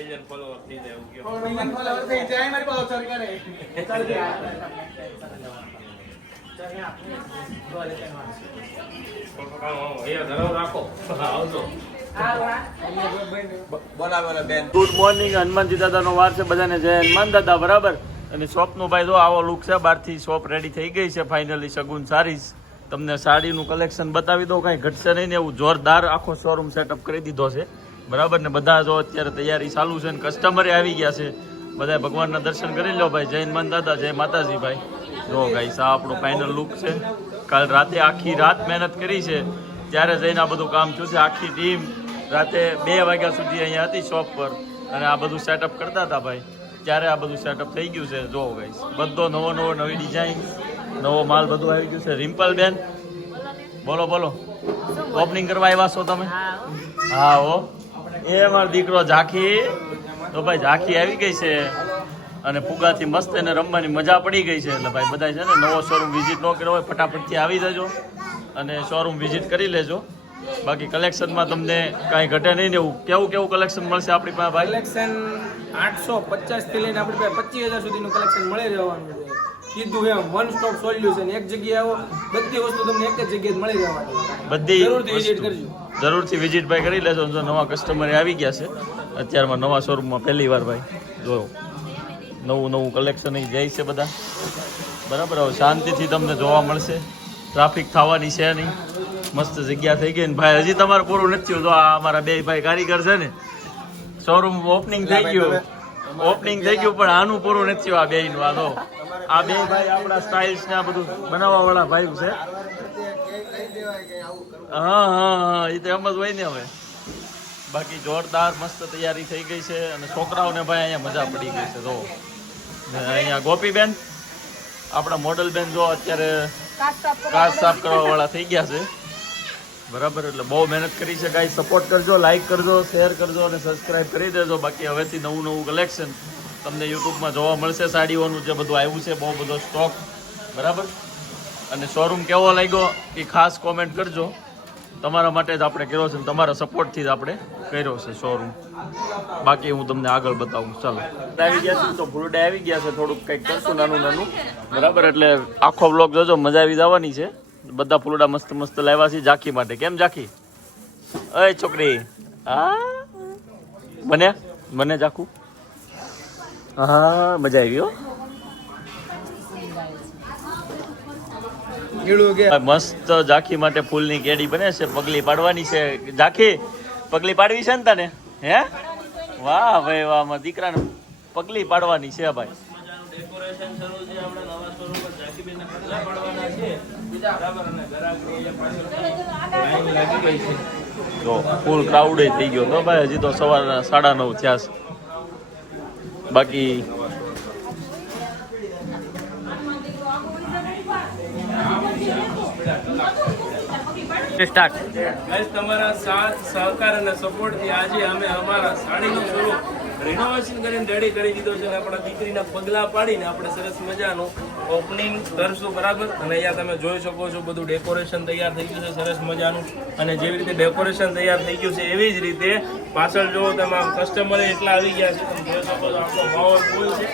Million follower થઈ જાય એવું મિલિયન ફોલોવર થઈ જાય મારી પાસે ચાલ કરે ચાલ ગુડ મોર્નિંગ હનુમાનજી દાદા નો વાર છે બધાને જય હનુમાન દાદા બરાબર? અને શોપ ભાઈ જો આવો લુક છે બહારથી શોપ રેડી થઈ ગઈ છે ફાઇનલી સગુન સારીઝ તમને સાડીનું કલેક્શન બતાવી દો કાંઈ ઘટશે નહીં ને એવું જોરદાર આખો શોરૂમ સેટઅપ કરી દીધો છે. બરાબર ને બધા જો અત્યારે તૈયારી ચાલુ છે ને કસ્ટમરે આવી ગયા છે. બધા ભગવાનના દર્શન કરી લો ભાઈ. જય હનુમાન દાદા જય માતાજી ભાઈ. જો ગાઈસ આ આપણો ફાઇનલ લુક છે. કાલ રાતે આખી રાત મહેનત કરી છે. ત્યારે જઈને આ બધું કામ થયું છે. આખી ટીમ રાતે બે વાગ્યા સુધી અહીંયા હતી શોપ પર. અને આ બધું સેટઅપ કરતા હતા ભાઈ. ત્યારે આ બધું સેટઅપ થઈ ગયું છે. જો ગાઈસ બધો નવો નવો નવી ડિઝાઇન નવો માલ બધું આવી ગયું છે. રિમ્પલ બેન બોલો બોલો. ઓપનિંગ કરવા આવ્યા છો તમે? હા હો. એ મારો દીકરો ઝાંખી. તો ભાઈ ઝાંખી આવી ગઈ છે. અને ફુગાથી મસ્ત એને રમવાની મજા પડી ગઈ છે. એટલે ભાઈ બધા છે ને નવો શોરૂમ વિઝિટ ન કર્યો હોય ફટાફટથી આવી જજો. અને શોરૂમ વિઝિટ કરી લેજો. બાકી કલેક્શનમાં તમને કાંઈ ઘટે નહીં ને એવું. કેવું કેવું કલેક્શન મળશે આપણી પાસે, ભાઈ? કલેક્શન આઠસો પચાસથી લઈને આપણી પાસે પચીસ હજાર સુધીનું કલેક્શન મળી રહેવાનું છે. કીધું એમ. વન સ્ટોપ સોલ્યુશન એક જગ્યાએ આવો બધી વસ્તુ તમને એક જ જગ્યાએ મળી રહેવાની. બધી જરૂરથી વિઝિટ કરજો. જરૂરથી વિઝિટ ભાઈ કરી લેજો. જો નવા કસ્ટમર આવી ગયા છે અત્યારમાં નવા શોરૂમમાં પહેલી વાર ભાઈ. જો નવું નવું કલેક્શન જાય છે બધા. બરાબર? હવે શાંતિથી તમને જોવા મળશે. ટ્રાફિક થવાની છે નહીં. મસ્ત જગ્યા થઈ ગઈ ને ભાઈ. હજી તમારે પૂરું નથી થયું. જો આ અમારા બે ભાઈ કારીગર છે ને શોરૂમ ઓપનિંગ થઈ ગયું. ઓપનિંગ થઈ ગયું પણ આનું પૂરું નથી આ બેન આ તો. આ બે ભાઈ આપણા સ્ટાઇલ્સ ને આ બધું બનાવવા વાળા ભાઈ છે. હા હા હા એ તો એમ જ હોય ને હવે. બાકી જોરદાર મસ્ત તૈયારી થઈ ગઈ છે અને છોકરાઓને ભાઈ અહીંયા મજા પડી ગઈ છે જો. ને અહીંયા ગોપીબેન આપણા મોડલ બેન જો અત્યારે કાચ સાફ કરવા વાળા. થઈ ગયા છે. બરાબર, એટલે બહુ મહેનત કરી છે ગાઈ સપોર્ટ કરજો લાઇક કરજો શેર કરજો અને સબસ્ક્રાઇબ કરી દેજો. બાકી હવેથી નવું નવું કલેક્શન તમને યુટ્યુબમાં જોવા મળશે. સાડીઓનું જે બધું આવ્યું છે, બહુ બધો સ્ટોક બરાબર? અને શોરૂમ કેવો લાગ્યો એ ખાસ કોમેન્ટ કરજો. તમારા માટે જ આપણે કર્યો છે તમારા સપોર્ટથી જ આપણે કર્યો છે શોરૂમ બાકી હું તમને આગળ બતાવું. ચાલો. આવી ગયા છે તો ભૂરડા આવી ગયા છે. થોડુંક કંઈક કરશું નાનું નાનું. બરાબર? એટલે આખો બ્લોગ જોજો, મજા આવી જવાની છે. બધા ફૂલડા મસ્ત મસ્ત લાવ્યા છે ઝાંખી માટે. કેમ ઝાંખી? અય છોકરી. આ? બને મને ઝાખું? હા મજા આવી હો. મસ્ત ઝાંખી માટે ફૂલની કેડી બને છે પગલી પાડવાની છે. ઝાંખી પગલી પાડવી છે ને તને? હે? વાહ ભાઈ વાહ મારા દીકરાને પગલી પાડવાની છે ભાઈ. જો ફૂલ ક્રાઉડ થઈ ગયો તો ભાઈ હજી તો સવારના સાડા નવ થયા છે. બાકી સ્ટાર્ટ ગાઈસ તમારા સાથ સહકાર અને સપોર્ટથી આજે અમે અમારા સાડીનું સ્વરૂપ રિનોવેશન કરીને રેડી કરી દીધો છે આપણા દીકરીના પગલા પાડીને આપણે સરસ મજાનું ઓપનિંગ કરશું, બરાબર? અને અહીંયા તમે જોઈ શકો છો બધું ડેકોરેશન તૈયાર થઈ ગયું છે, સરસ મજાનું. અને જેવી રીતે ડેકોરેશન તૈયાર થઈ ગયું છે, એવી જ રીતે પાછળ જોવો તમે કસ્ટમર એટલા આવી ગયા છે. તમે જોઈ શકો છો આપણો માહોલ છે.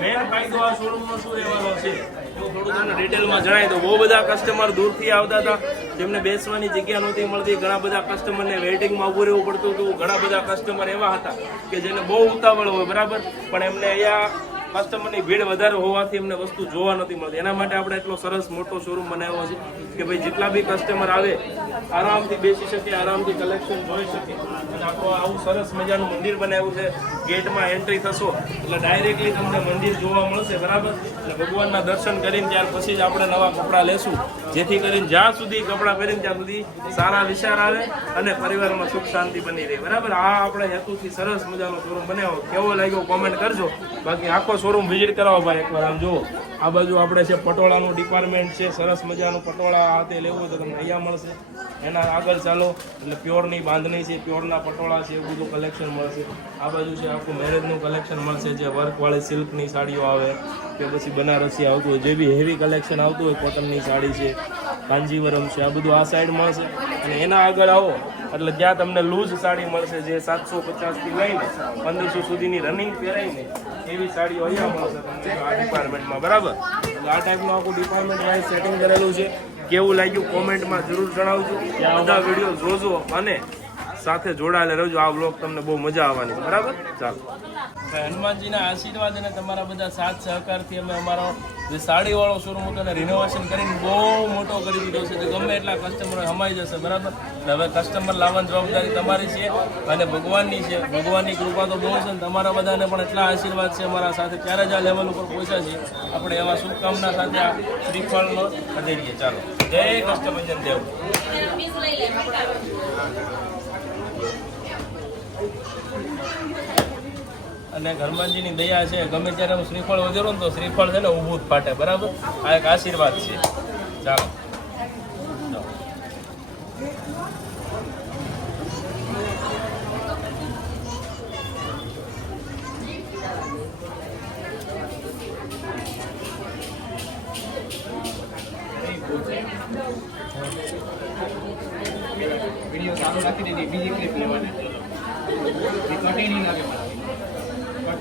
મેન ફાયદો આ શોરૂમનો શું રહેવાનો છે? ડિટેલમાં જણાવી દઉં. બહુ બધા કસ્ટમર દૂરથી આવતા હતા. જેમને બેસવાની જગ્યા નહોતી મળતી. ઘણા બધા કસ્ટમરને વેઇટિંગમાં ઊભું રહેવું પડતું હતું. ઘણા બધા કસ્ટમર એવા હતા કે જેને બહુ ઉતાવળ હોય, બરાબર? પણ એમને અહીંયા કસ્ટમરની ભીડ વધારે હોવાથી અમને વસ્તુ જોવા નથી મળતી. એના માટે આપણે એટલો સરસ મોટો શોરૂમ બનાવ્યો છે કે ભાઈ જેટલા બી કસ્ટમર આવે, આરામથી બેસી શકે, આરામથી કલેક્શન જોઈ શકે. અને આખો આવું સરસ મજાનું મંદિર બનાવ્યું છે. ગેટમાં એન્ટ્રી થશો, એટલે ડાયરેક્ટલી તમને મંદિર જોવા મળશે, બરાબર? અને ભગવાનના દર્શન કરીને ત્યાર પછી જ આપણે નવા કપડાં લેશું. જેથી કરીને જ્યાં સુધી કપડાં પહેરીને ત્યાં સુધી સારા વિચાર આવે અને પરિવારમાં સુખ શાંતિ બની રહે. બરાબર? આ આપણે હેતુથી સરસ મજાનો શોરૂમ બનાવ્યો. કેવો લાગ્યો કોમેન્ટ કરજો. બાકી આખો શોરૂમ વિઝિટ કરાવો ભાઈ એકવાર. આમ જુઓ, આ બાજુ આપણે છે પટોળાનું ડિપાર્ટમેન્ટ છે, સરસ મજાનું પટોળા હાથે લેવું તો તમને અહીંયા મળશે. એના આગળ ચાલો, એટલે પ્યોરની બાંધણી છે, પ્યોરના પટોળા છે, એવું બધું કલેક્શન મળશે. આ બાજુ છે આખું મેરેજનું કલેક્શન મળશે, જે વર્કવાળી સિલ્કની સાડીઓ આવે, કે પછી બનારસી આવતું હોય, જે બી હેવી કલેક્શન આવતું હોય કોટનની સાડી છે કાંજીવરમ છે આ બધું આ સાઈડમાં છે. અને એના આગળ આવો. એટલે ત્યાં તમને લૂઝ સાડી મળશે જે સાતસો પચાસથી લઈને પંદરસો સુધીની રનિંગ પહેરાઈને એવી સાડીઓ અહીંયા મળશે તમને આ ડિપાર્ટમેન્ટમાં બરાબર? એટલે આ ટાઈપનું આખું ડિપાર્ટમેન્ટ અહીંયા સેટિંગ કરેલું છે. કેવું લાગ્યું? કોમેન્ટમાં જરૂર જણાવજો. બધા વીડિયો જોજો અને સાથે જોડાયેલા રહેજો. આ બ્લોક તમને બહુ મજા આવવાની. બરાબર? ચાલો. હનુમાનજીના આશીર્વાદ અને તમારા બધા સાથ સહકારથી અમે અમારો જે સાડીવાળો શોરૂમ હતો એને રિનોવેશન કરીને બહુ મોટો કરી દીધો છે. તો ગમે એટલા કસ્ટમરો હમાઈ જશે. બરાબર? હવે કસ્ટમર લાવવાની જવાબદારી તમારી છે અને ભગવાનની છે. ભગવાનની કૃપા તો બહુ છે ને તમારા બધાને પણ એટલા આશીર્વાદ છે અમારા સાથે. ત્યારે જ આ લેવલ ઉપર પહોંચ્યા છીએ. આપણે એવા શુભકામના સાથે આ શ્રીફળનો વધેરીએ ચાલો. જય કષ્ટભંજન દેવ. અને હનુમાનજીની દયા છે, ગમે ત્યારે હું શ્રીફળ વધેરો ને તો શ્રીફળ છે ને ઊભું જ ફાટે બરાબર આ એક આશીર્વાદ છે ચાલો ચાલો. રાખી દીધી બીજી ક્લિપ લેવાની કટે નહીં લાગે મારાથી.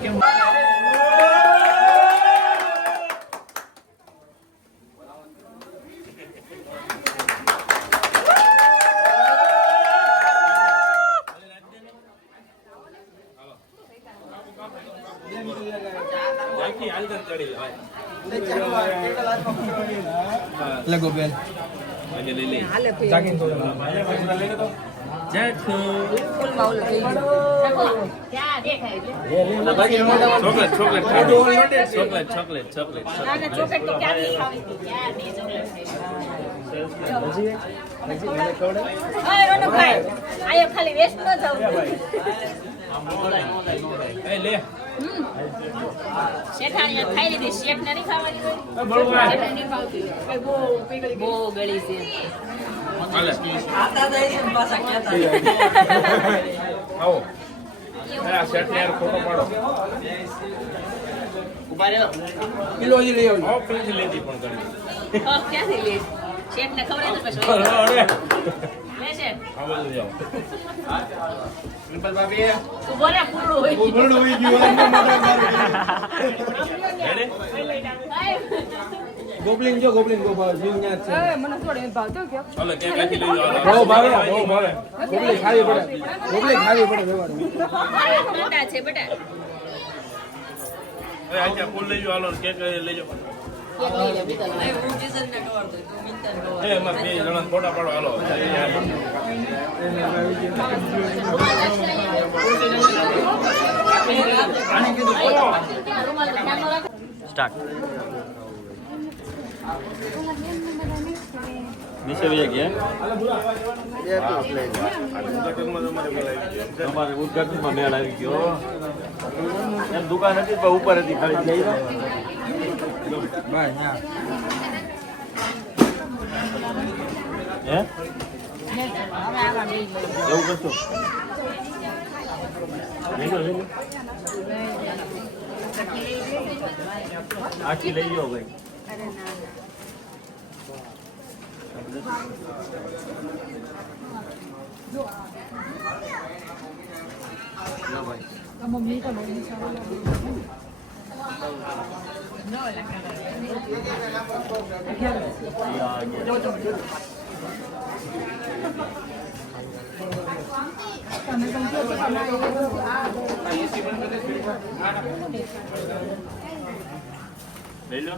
કેમ જાય. લગો બેન આજે લઈ લઈ. જાગીને થોડો જેઠ. Chocolate chocolate chocolate chocolate chocolate chocolate તો ખાવી ખાલી વેસ્ટ ન જાવ ખાવાની બહુ ગળી છે. આવો. શેઠને યાર ફોટો પાડો. કિલો હજી લઈ આવજો. આવો પેલીથી લેતી પણ કરી ક્યાંથી લે શેઠ ને ખબર તો પછી. અરે. લે શેઠ આ બાજુ જાઓ. પિમ્પલ ભાભી ઊભો રે પૂરું હોય ભરડું હોઈ ગયું? ગોબલિન જો ગોબલિન ગોબા જીવ ન્યા છે. ચાલો કે કાપી લઈ જાવ બહુ ભાવે બહુ ભાવે. ગોબલી ખાવી પડે. ગોબલી ખાવી પડે વ્યવહાર મોટા છે બેટા હવે આજા ફૂલ લઈ જાઓ, હાલો કેક લઈ. એ હાલો. સ્ટાર્ટ. નીચે વહી ગયા તમારે ઉદઘાટનમાં મેળ આવી ગયો. એમ દુકાન હતી પણ ઉપર હતી ખાલી હા? એવું કરશો. આખી લઈ લો ભાઈ. લો ભાઈ લઈ લો આવો હમણાં લેવાની લેવાની છે હા લઈ લે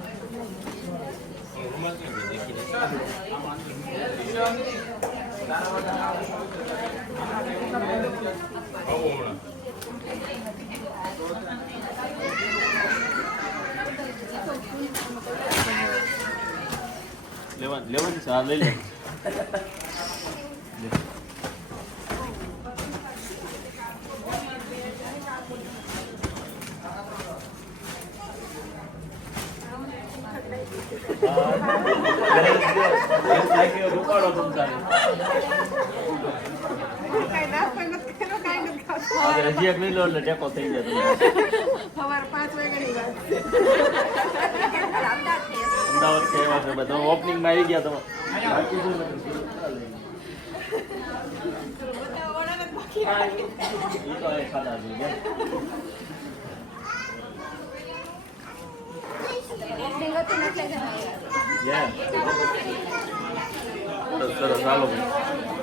રૂપાડો તમ તારે હવે હજી લઈ લો ટેકો થઈ જાય અમદાવાદ કે એવા છે બધા ઓપનિંગમાં આવી ગયા તમે તો છે ગયા.